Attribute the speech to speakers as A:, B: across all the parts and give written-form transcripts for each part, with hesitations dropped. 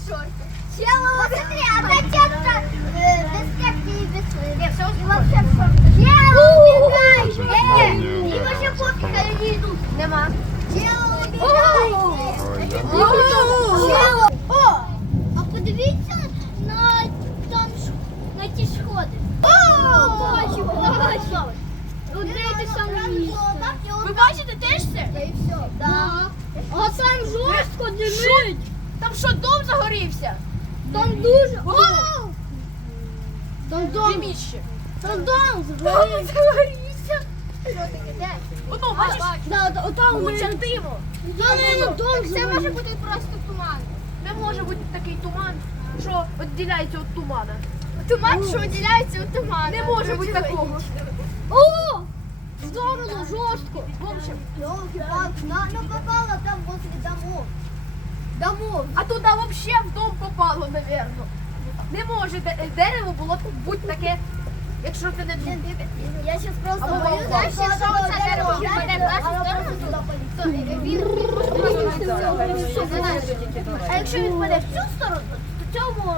A: жестко. Посмотри, опять тетка без кепки и без слыв. И вообще в шортах. Убегай! И вообще пофиг, они идут. Нема. Чела, убегай! О! А подивіться на ті сходи. Бачу, бачу. Дивіться на місце.
B: Ви бачите теж це?
A: Та і все. Да.
C: А там жорстко димить.
B: Там що, дом загорівся?
C: Там дуже.
B: О!
C: Там дом.
B: Диміще.
C: Там дом
B: Загорівся.
A: Що таке, де?
B: Ото, бачиш?
C: Да, отам
B: Куча диму.
C: Там дом.
A: Це може бути просто туман.
B: Не може бути такий туман, що відділяється від тумана.
A: Туман, що виділяється від туману.
B: Не може бути такого.
C: О! Здорово, жорстко.
B: В общем,
A: Ёлки-палки, ну попало там возле домов. Домов.
B: а туди взагалі в дом попало, напевно. Не може дерево було бути таке, якщо ти не
A: Я сейчас просто
B: Або
A: боюсь,
B: бомба.
A: що це дерево впаде в нашу сторону. А якщо він впаде в цю сторону, то цьому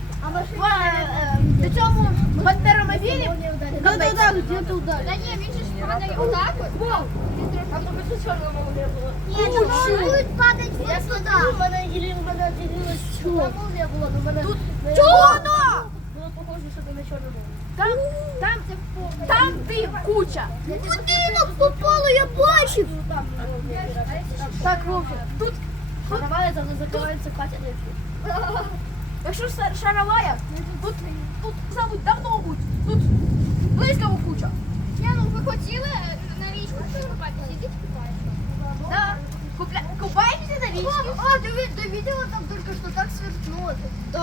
B: до цьому бандеромобілі
C: Да-да-да, где-то ударил.
A: Та ні, він же ж падає отак от.
B: а то би тут чорного не було.
A: Ні, то він буде падати вниз туди. У мене ділилось, що молнія була, але в мене...
B: Чорно!
A: Було похоже, що це на чорному.
B: Там дим, куча.
A: Будинок попало, я бачив.
B: Так, Вовчик, тут,
A: Шаровая закривається Катя не
B: якщо шаровая, тут забудь, давно будь. Тут близько куча.
A: Ні, ну ви хотіли на річку купатися, ідіть купаєтеся.
B: Да. Купаємося на річці.
A: О, ты видела, там только что так сверкнуло.